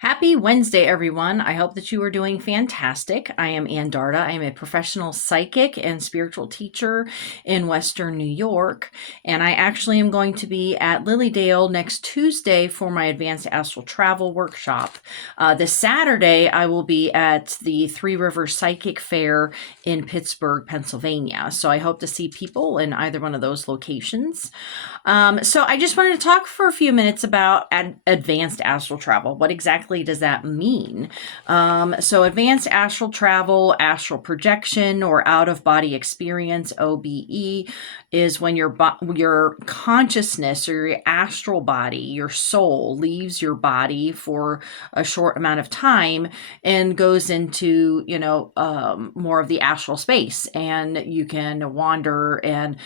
Happy Wednesday, everyone. I hope that you are doing fantastic. I am Ann Darda. I am a professional psychic and spiritual teacher in Western New York. And I actually am going to be at Lilydale next Tuesday for my Advanced Astral Travel workshop. This Saturday, I will be at the Three Rivers Psychic Fair in Pittsburgh, Pennsylvania. So I hope to see people in either one of those locations. So I just wanted to talk for a few minutes about advanced astral travel. What exactly does that mean? So advanced astral travel, astral projection, or out-of-body experience, OBE, is when your consciousness or your astral body, your soul, leaves your body for a short amount of time and goes into, more of the astral space, and you can wander, and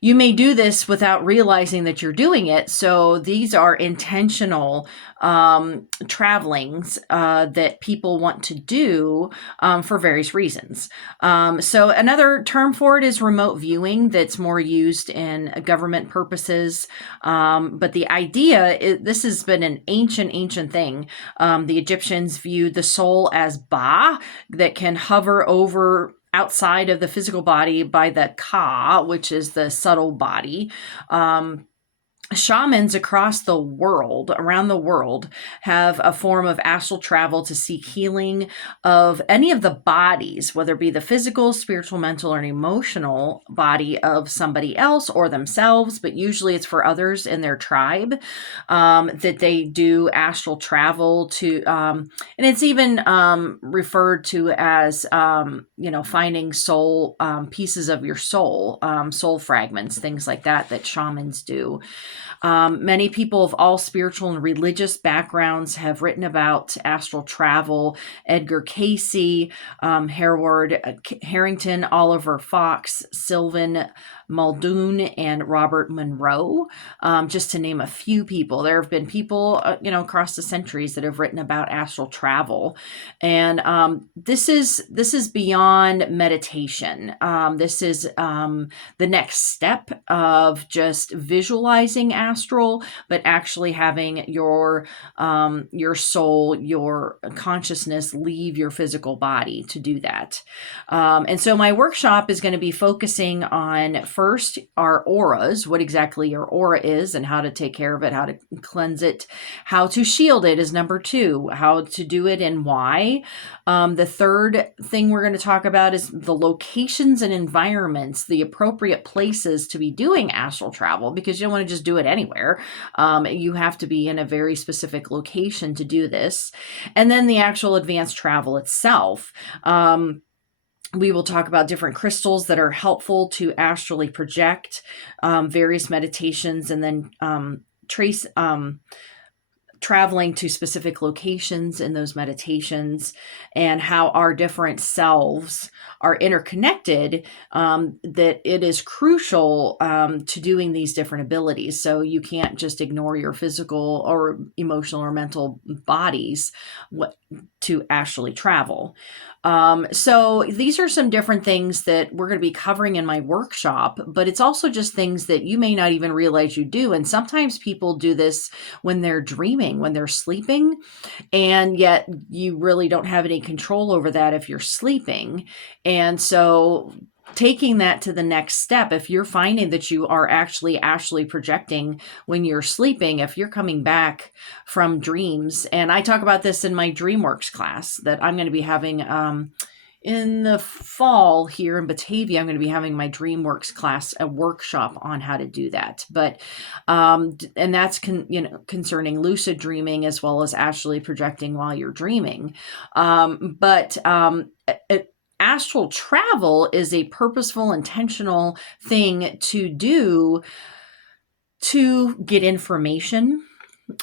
you may do this without realizing that you're doing it. So these are intentional travelings that people want to do for various reasons. So another term for it is remote viewing, that's more used in government purposes. But the idea is, this has been an ancient thing. The Egyptians viewed the soul as Ba, that can hover over outside of the physical body by the Ka, which is the subtle body. Shamans across the world, around the world, have a form of astral travel to seek healing of any of the bodies, whether it be the physical, spiritual, mental, or emotional body of somebody else or themselves, but usually it's for others in their tribe, that they do astral travel to, and it's even referred to as, finding soul, pieces of your soul, soul fragments, things like that, that shamans do. Many people of all spiritual and religious backgrounds have written about astral travel. Edgar Cayce, Hereward Harrington, Oliver Fox, Sylvan Muldoon, and Robert Monroe, just to name a few people. There have been people, across the centuries that have written about astral travel, and this is beyond meditation. This is the next step of just visualizing astral, but actually having your soul, your consciousness leave your physical body to do that. And so my workshop is going to be focusing on, first, our auras, what exactly your aura is and how to take care of it, how to cleanse it, how to shield it is number two, how to do it and why. The third thing we're going to talk about is the locations and environments, the appropriate places to be doing astral travel, because you don't want to just do it anywhere. You have to be in a very specific location to do this. And then the actual advanced travel itself. We will talk about different crystals that are helpful to astrally project, various meditations, and then traveling to specific locations in those meditations, and how our different selves are interconnected, that it is crucial to doing these different abilities. So you can't just ignore your physical or emotional or mental bodies to actually travel. So these are some different things that we're going to be covering in my workshop, but it's also just things that you may not even realize you do. And sometimes people do this when they're dreaming, when they're sleeping, and yet you really don't have any control over that if you're sleeping. And so taking that to the next step, if you're finding that you are actually projecting when you're sleeping, if you're coming back from dreams, and I talk about this in my DreamWorks class that I'm going to be having in the fall here in Batavia. I'm going to be having my DreamWorks class, a workshop on how to do that. But and that's concerning lucid dreaming as well as actually projecting while you're dreaming. Astral travel is a purposeful, intentional thing to do to get information,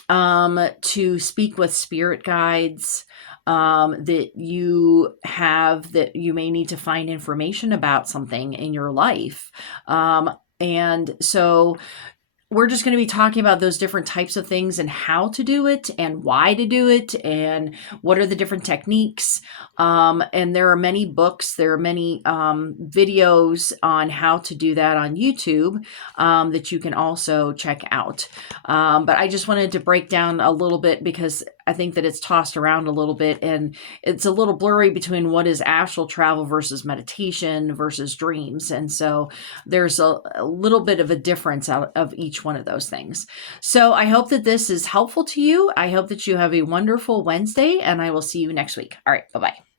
to speak with spirit guides, that you may need to find information about something in your life. And so we're just going to be talking about those different types of things and how to do it and why to do it and what are the different techniques. And there are many books, there are many videos on how to do that on YouTube that you can also check out. But I just wanted to break down a little bit because I think that it's tossed around a little bit, and it's a little blurry between what is astral travel versus meditation versus dreams. And so there's a little bit of a difference out of each one of those things. So I hope that this is helpful to you. I hope that you have a wonderful Wednesday, and I will see you next week. All right. Bye-bye.